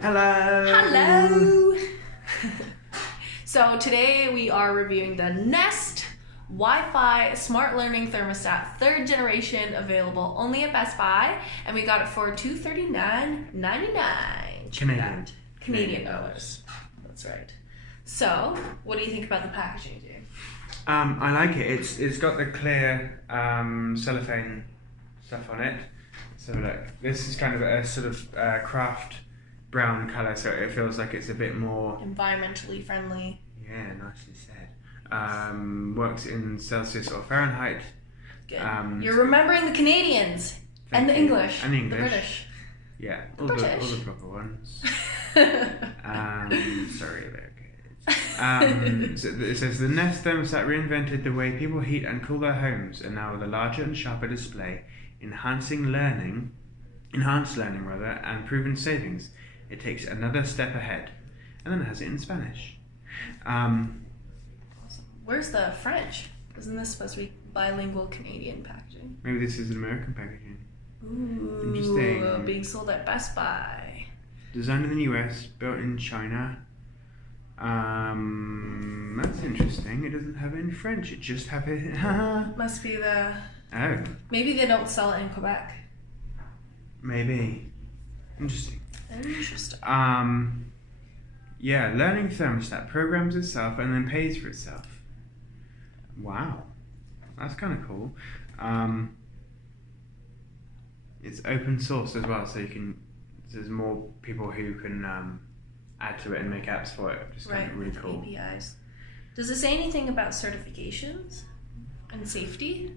Hello! Hello! So today we are reviewing the Nest Wi-Fi Smart Learning Thermostat, 3rd generation, available only at Best Buy, and we got it for $239.99. Canadian dollars. That's right. So, what do you think about the packaging, Jay? I like it. It's got the clear cellophane stuff on it. So look, this is kind of a sort of craft brown colour, so it feels like it's a bit more environmentally friendly. Yeah, nicely said. Works in Celsius or Fahrenheit. Good. You're remembering the Canadians and the English. And English. The British. Yeah, the all British. the proper ones. Sorry about kids. So it says the Nest thermostat reinvented the way people heat and cool their homes, and now with a larger and sharper display, enhanced learning, and proven savings. It takes another step ahead, and then it has it in Spanish. Where's the French? Isn't this supposed to be bilingual Canadian packaging? Maybe this is an American packaging. Ooh, interesting. Being sold at Best Buy. Designed in the US, built in China. That's interesting. It doesn't have it in French. It just have it. Must be the. Oh. Maybe they don't sell it in Quebec. Maybe. Interesting. Interesting. Yeah, learning thermostat programs itself and then pays for itself. Wow, that's kind of cool. It's open source as well, so there's more people who can add to it and make apps for it, which is kind of really cool. APIs. Does it say anything about certifications and safety?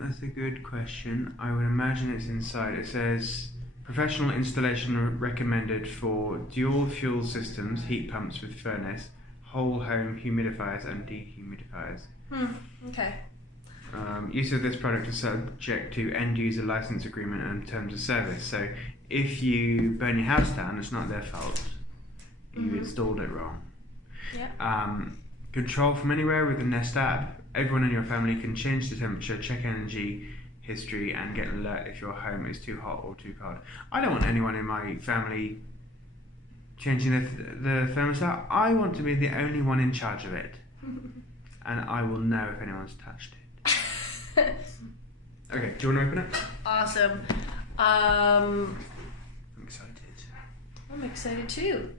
That's a good question. I would imagine it's inside. It says professional installation recommended for dual fuel systems, heat pumps with furnace, whole home humidifiers and dehumidifiers. Okay. Use of this product is subject to end user license agreement and terms of service. So if you burn your house down, it's not their fault. You installed it wrong. Yeah. Control from anywhere with the Nest app. Everyone in your family can change the temperature, check energy history, and get an alert if your home is too hot or too cold. I don't want anyone in my family changing the thermostat. I want to be the only one in charge of it. And I will know if anyone's touched it. Okay, do you want to open it? Awesome. I'm excited. I'm excited too.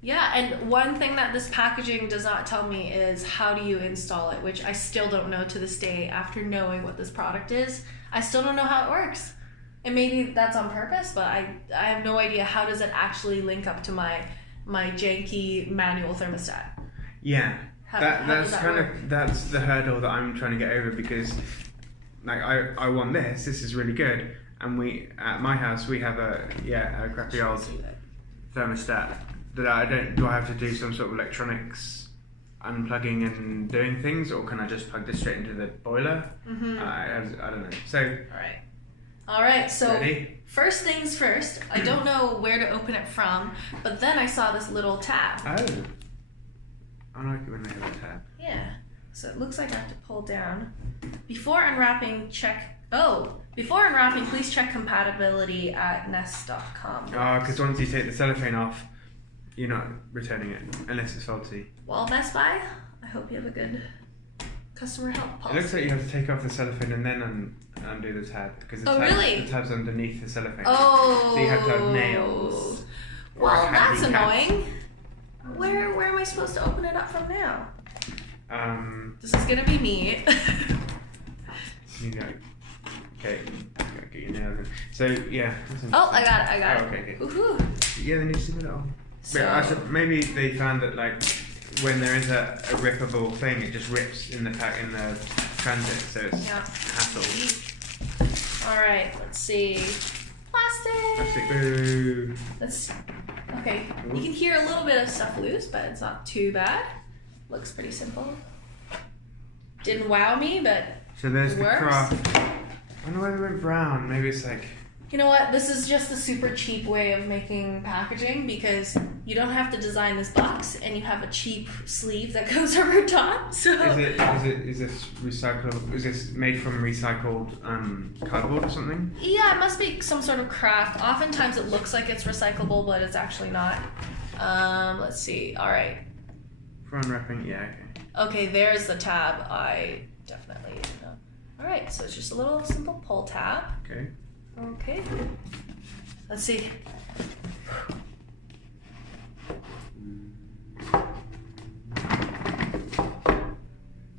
Yeah, and one thing that this packaging does not tell me is how do you install it, which I still don't know to this day after knowing what this product is. I still don't know how it works. And maybe that's on purpose, but I have no idea how does it actually link up to my janky manual thermostat. Yeah. That's the hurdle that I'm trying to get over, because like I want this is really good, and we at my house we have a crappy old thermostat that I have to do some sort of electronics unplugging and doing things, or can I just plug this straight into the boiler? I don't know. So all right, so ready? First things first, I don't know where to open it from, but then I saw this little tab. Oh, I like it when they have a tab. Yeah, so it looks like I have to pull down. Before unwrapping, please check compatibility at nest.com. Oh, because once you take the cellophane off, you're not returning it unless it's faulty. Well, Best Buy, I hope you have a good customer help policy. It looks like you have to take off the cellophane and then undo the tab, because the tab's underneath the cellophane. Oh. So you have to have nails. Well, that's annoying. Where am I supposed to open it up from now? This is gonna be me. Okay, get your nails in. So yeah. Oh, I got it. Okay. Woohoo. Yeah, then you just put it on. So, maybe they found that like when there is a rippable thing, it just rips in the transit, so it's a hassle. All right, let's see. Plastic. Boo. Okay. You can hear a little bit of stuff loose, but it's not too bad. Looks pretty simple. Didn't wow me, but so there's it the works. craft. I wonder whether it went brown. Maybe it's like You know what? This is just a super cheap way of making packaging because you don't have to design this box and you have a cheap sleeve that goes over top. So is this recyclable? Is this made from recycled cardboard or something? Yeah, it must be some sort of craft. Oftentimes it looks like it's recyclable, but it's actually not. Let's see. All right. For unwrapping, yeah, okay. Okay, there's the tab. I definitely know. All right, so it's just a little simple pull tab. Okay. Okay. Let's see.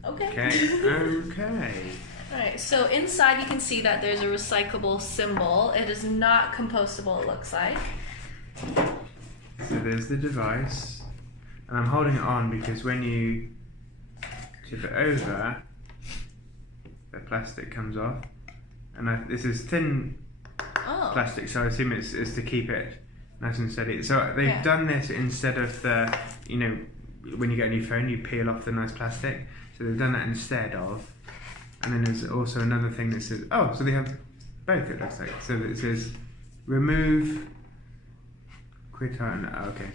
Okay. Okay. Alright, so inside you can see that there's a recyclable symbol. It is not compostable, it looks like. So there's the device. And I'm holding it on because when you tip it over, the plastic comes off. And this is thin plastic, so I assume it's to keep it nice and steady. So they've done this instead of the, you know, when you get a new phone, you peel off the nice plastic. So they've done that instead of. And then there's also another thing that says, oh, so they have both, it looks like. So it says, remove, quit on, okay.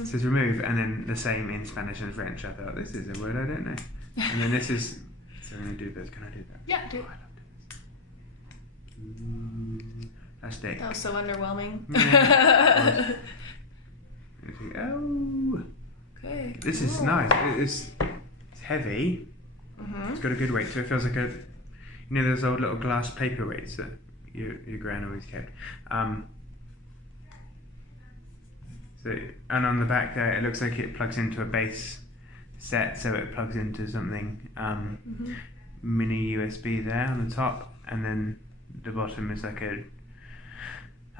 It says remove, and then the same in Spanish and French. I thought, this is a word I don't know. And then this is, so I'm going to do this. Can I do that? Yeah, do it. Plastic. That was so underwhelming. Yeah. Oh. Okay. This is nice. It's heavy. It's got a good weight, so it feels like you know those old little glass paperweights that your gran always kept. So, and on the back there, it looks like it plugs into a base set, so it plugs into something mini USB there on the top, and then the bottom is like I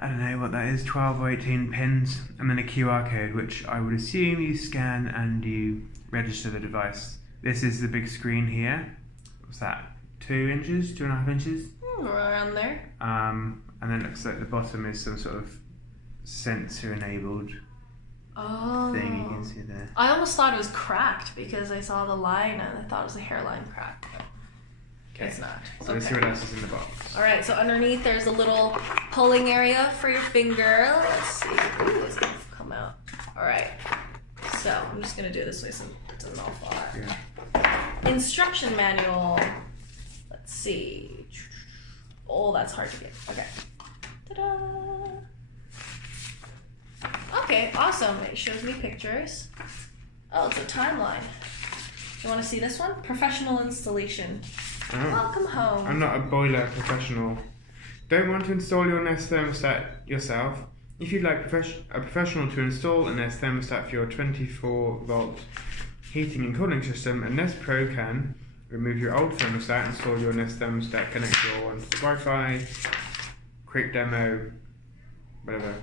don't know what that is, 12 or 18 pins, and then a QR code, which I would assume you scan and you register the device. This is the big screen here. What's that? 2 inches, 2.5 inches? Around there. And then it looks like the bottom is some sort of sensor-enabled thing you can see there. I almost thought it was cracked because I saw the line and I thought it was a hairline crack. But it's not. So let's see what else is in the box. Alright, so underneath there's a little pulling area for your finger. Let's see. Ooh, it's gonna come out. Alright. So I'm just gonna do it this way so it doesn't all fall out. Yeah. Instruction manual. Let's see. Oh, that's hard to get. Okay. Ta-da! Okay, awesome. It shows me pictures. Oh, it's a timeline. You want to see this one? Professional installation. Oh. Welcome home. I'm not a boiler professional. Don't want to install your Nest thermostat yourself? If you'd like a professional to install a Nest thermostat for your 24-volt heating and cooling system, a Nest Pro can remove your old thermostat, install your Nest thermostat, connect your one to the Wi-Fi, quick demo, whatever.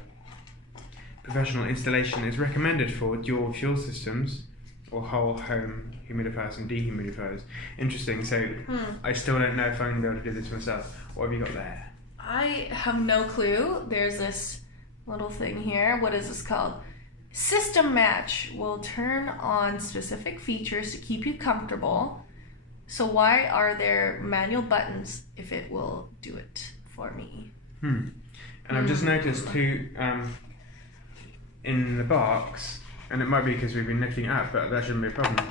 Professional installation is recommended for dual fuel systems or whole home humidifiers and dehumidifiers. Interesting. So I still don't know if I'm going to be able to do this myself. What have you got there? I have no clue. There's this little thing here. What is this called? System match will turn on specific features to keep you comfortable. So why are there manual buttons if it will do it for me? And I've just noticed two in the box, and it might be because we've been lifting it up, but that shouldn't be a problem.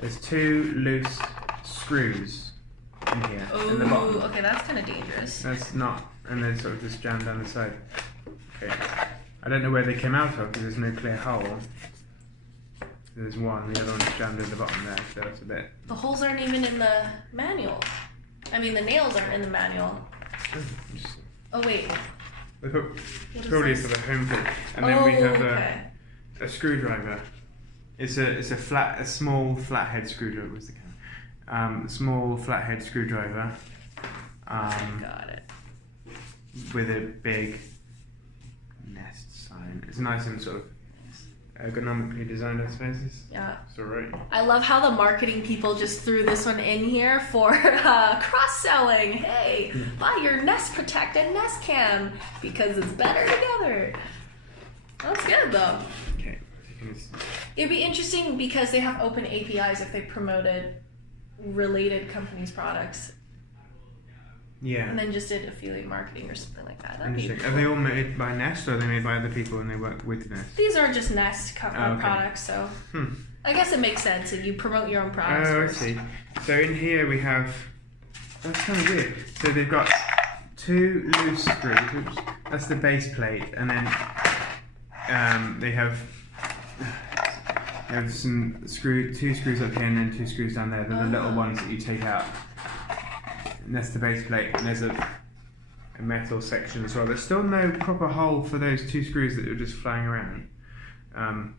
There's 2 loose screws in here. In the bottom. Okay, that's kind of dangerous. That's not, and they're sort of just jammed down the side. Okay. I don't know where they came out of because there's no clear hole. There's one, the other one's jammed in the bottom there, so that's a bit. The holes aren't even in the manual. I mean, the nails aren't in the manual. Oh, wait. Probably for the home kit. And then we have a screwdriver. It's a small flathead screwdriver. Where's the camera? Small flathead screwdriver. Got it. With a big Nest sign. It's nice and sort of ergonomically designed, I suppose. Yeah. It's alright. I love how the marketing people just threw this one in here for cross-selling. Hey, buy your Nest Protect and Nest Cam because it's better together. That's good though. Okay. It'd be interesting because they have open APIs if they promoted related companies' products. Yeah. And then just did affiliate marketing or something like that. That'd be Interesting. cool. Are they all made by Nest, or are they made by other people and they work with Nest? These are just Nest Okay. products, so I guess it makes sense if you promote your own products first. I see. So in here we have, that's kind of weird. So they've got 2 loose screws. Oops, that's the base plate, and then they have some 2 screws up here and then 2 screws down there. They're the little ones that you take out. And that's the base plate, and there's a metal section as well. There's still no proper hole for those 2 screws that are just flying around.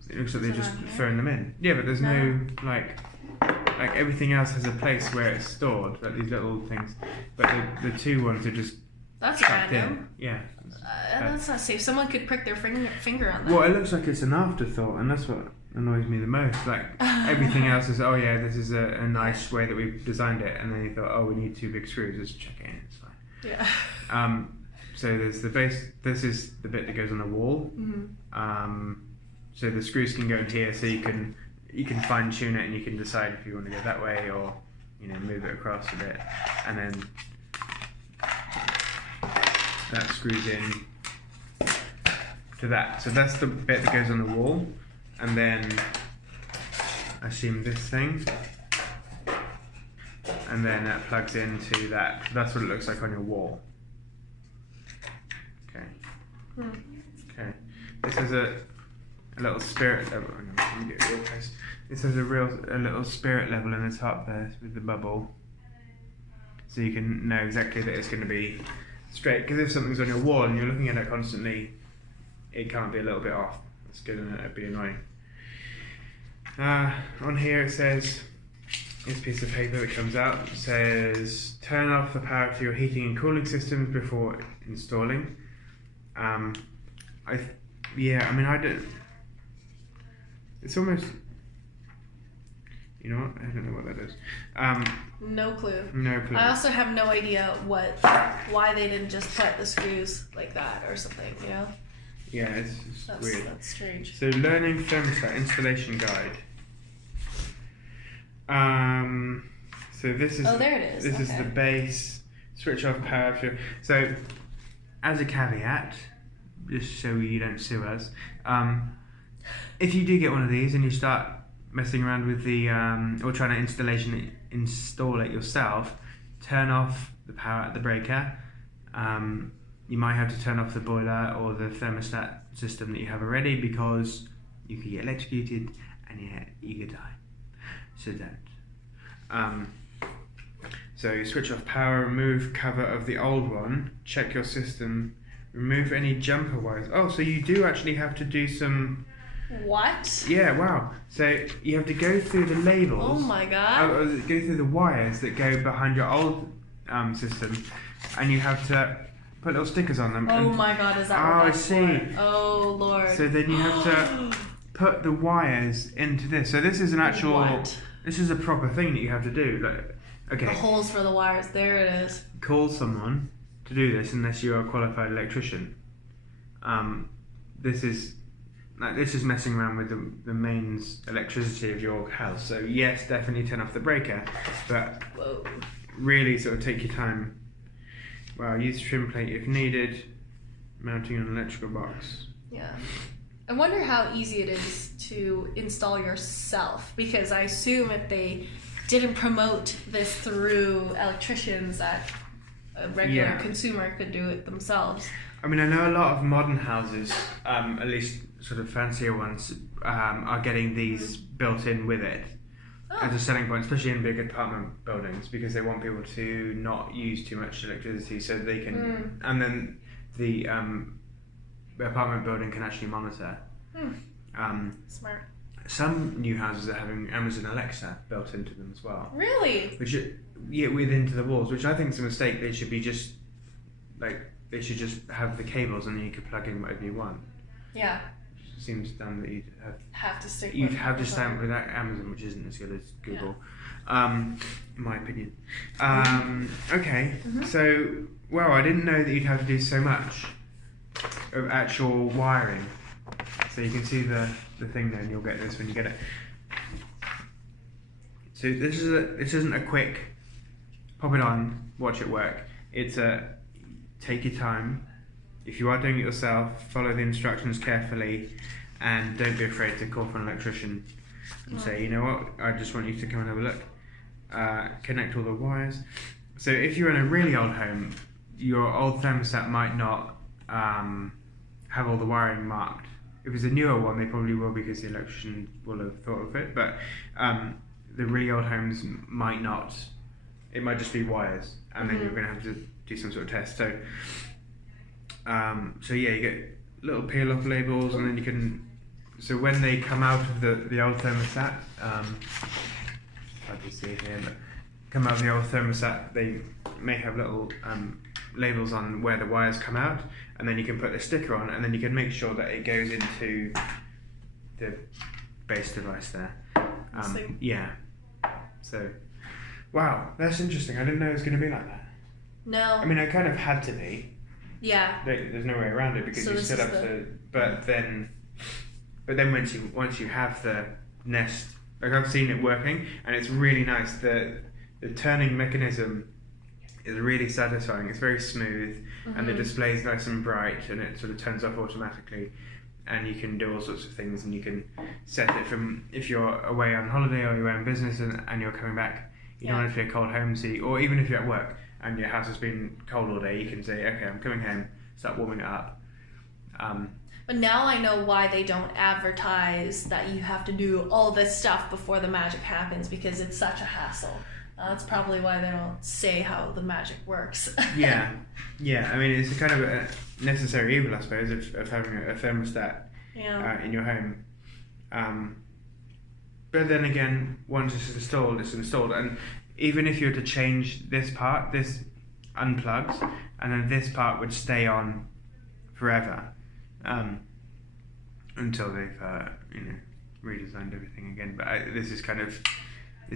It looks like they're just throwing them in. Yeah, but there's no like everything else has a place where it's stored, like these little things. But the 2 ones are just That's trapped random. in. Yeah. That's not safe. Someone could prick their finger on that. Well, it looks like it's an afterthought, and that's what annoys me the most. Like everything else is, oh yeah, this is a nice way that we've designed it, and then you thought, oh, we need 2 big screws. Just check it in. It's fine. Yeah. So there's the base. This is the bit that goes on the wall. So the screws can go in here, so you can fine tune it, and you can decide if you want to go that way or move it across a bit, and then that screws in to that. So that's the bit that goes on the wall, and then I assume this thing, and then that plugs into that. That's what it looks like on your wall. Okay. Okay. This is a little spirit level. Let me get real close. This has a little spirit level in the top there with the bubble, so you can know exactly that it's going to be straight. Because if something's on your wall and you're looking at it constantly, it can't be a little bit off. That's good, and it'd be annoying. On here it says, this piece of paper that comes out says, turn off the power to your heating and cooling systems before installing. I don't. It's almost. You know what? I don't know what that is. No clue. No clue. I also have no idea why they didn't just put the screws like that or something. Yeah, it's weird. That's strange. So, learning thermostat installation guide. So this is. Oh, there it is. This is the base. Switch off power. So, as a caveat, just so you don't sue us, if you do get one of these and you start messing around with the or trying to install it yourself, turn off the power at the breaker. You might have to turn off the boiler or the thermostat system that you have already, because you could get electrocuted and you could die. So don't. So switch off power, remove cover of the old one, check your system, remove any jumper wires. Oh, so you do actually have to do some. What? Yeah, wow. So you have to go through the labels. Oh my god. Go through the wires that go behind your old system, and you have to put little stickers on them. Oh my god, is that what I that's see. for? Oh lord. So then you have to put the wires into this. So this is an actual. What? This is a proper thing that you have to do. Okay. The holes for the wires. There it is. Call someone to do this unless you're a qualified electrician. This is messing around with the mains electricity of your house. So yes, definitely turn off the breaker, but really sort of take your time. Wow, use trim plate if needed. Mounting an electrical box. Yeah. I wonder how easy it is to install yourself, because I assume if they didn't promote this through electricians, that a regular consumer could do it themselves. I mean, I know a lot of modern houses, at least sort of fancier ones, are getting these built in with it as a selling point, especially in big apartment buildings, because they want people to not use too much electricity, so they can, and then the apartment building can actually monitor. Smart. Some new houses are having Amazon Alexa built into them as well. Really? Which into the walls, which I think is a mistake. They should be just they should just have the cables and then you could plug in whatever you want. Yeah. It seems dumb that you'd have to stick. You'd have to stand with Amazon, which isn't as good as Google, in my opinion. Okay, so I didn't know that you'd have to do so much of actual wiring. So you can see the thing there, and you'll get this when you get it. So this isn't a quick pop it on, watch it work. it's take your time. If you are doing it yourself, follow the instructions carefully, and don't be afraid to call for an electrician and say, you know what, I just want you to come and have a look. Connect all the wires. So if you're in a really old home, your old thermostat might not have all the wiring marked. If it's a newer one, they probably will, because the electrician will have thought of it. But the really old homes might not. It might just be wires, and then you're going to have to do some sort of test. So, so yeah, you get little peel-off labels, and then you can. So when they come out of the old thermostat, I can see it here, but come out of the old thermostat, they may have little labels on where the wires come out, and then you can put a sticker on, and then you can make sure that it goes into the base device there. Yeah. So, wow, that's interesting. I didn't know it was going to be like that. No. I mean, it kind of had to be. Yeah. There's no way around it, because you still have to. But then once you have the Nest, like, I've seen it working, and it's really nice. The turning mechanism is really satisfying. It's very smooth, and the display is nice and bright, and it sort of turns off automatically. And you can do all sorts of things, and you can set it from, if you're away on holiday or you're away on business and you're coming back, you don't want it to be a cold home, or even if you're at work and your house has been cold all day, you can say, okay, I'm coming home, start warming it up. But now I know why they don't advertise that you have to do all this stuff before the magic happens, because it's such a hassle. That's probably why they don't say how the magic works. Yeah. I mean, it's kind of a necessary evil, I suppose, of having a thermostat in your home. But then again, once it's installed. And even if you were to change this part, this unplugs, and then this part would stay on forever until they've redesigned everything again. But this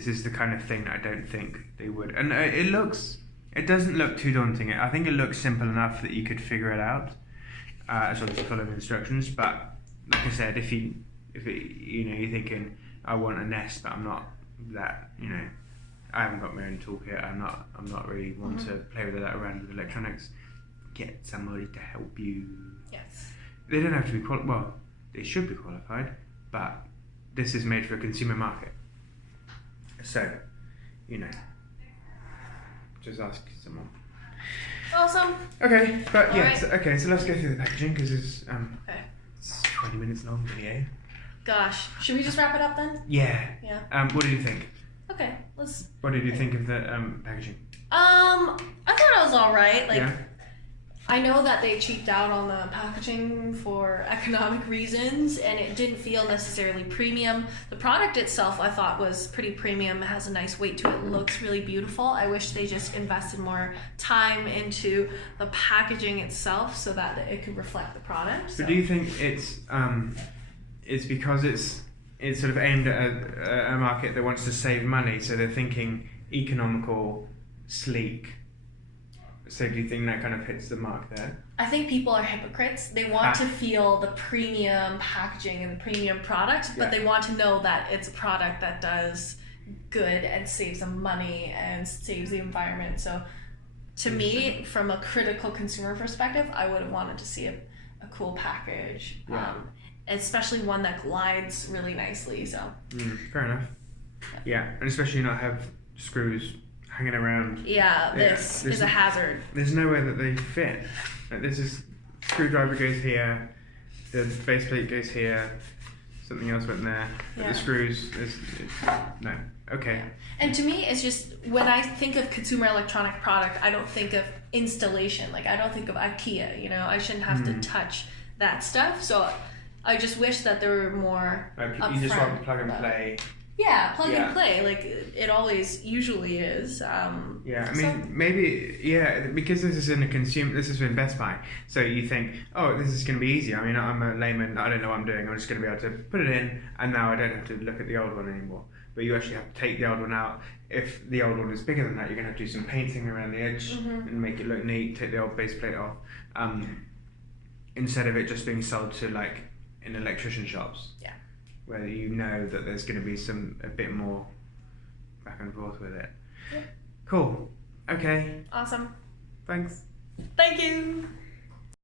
is the kind of thing that I don't think they would. And it doesn't look too daunting. I think it looks simple enough that you could figure it out, as long as you follow the instructions. But like I said, if you're thinking, I want a Nest, but I'm not that, I haven't got my own toolkit. I'm not really one to play with that around with electronics. Get somebody to help you. Yes. They don't have to be qualified. Well, they should be qualified, but this is made for a consumer market. So, just ask someone. Awesome. Okay, but right. Okay. So let's go through the packaging, because it's 20 minutes long video. Gosh, should we just wrap it up then? Yeah. Yeah. What did you think? Okay, let's. What did you think of the packaging? I thought it was all right. Yeah. I know that they cheaped out on the packaging for economic reasons, and it didn't feel necessarily premium. The product itself I thought was pretty premium. It has a nice weight to it. It looks really beautiful. I wish they just invested more time into the packaging itself so that it could reflect the product. So do you think it's because it's sort of aimed at a market that wants to save money, so they're thinking economical, sleek? So do you think that kind of hits the mark there? I think people are hypocrites. They want to feel the premium packaging and the premium product, but they want to know that it's a product that does good and saves them money and saves the environment. So to me, from a critical consumer perspective, I would have wanted to see a cool package, especially one that glides really nicely. So fair enough. Yeah, and especially not have screws hanging around. Yeah, this is a hazard. There's nowhere that they fit. Like, this is screwdriver goes here, the base plate goes here, something else went there. But the screws no. Okay. Yeah. And to me, it's just, when I think of consumer electronic product, I don't think of installation. Like, I don't think of IKEA. I shouldn't have to touch that stuff. So I just wish that there were more. You just want plug and play. Yeah, plug and play, like it always usually is. I mean, maybe, because this is in Best Buy, so you think, oh, this is going to be easy. I mean, I'm a layman, I don't know what I'm doing, I'm just going to be able to put it in, and now I don't have to look at the old one anymore. But you actually have to take the old one out. If the old one is bigger than that, you're going to have to do some painting around the edge and make it look neat, take the old base plate off, instead of it just being sold to, like, in electrician shops. Yeah. Where you know that there's going to be a bit more back and forth with it. Yeah. Cool. Okay. Awesome. Thanks. Thank you.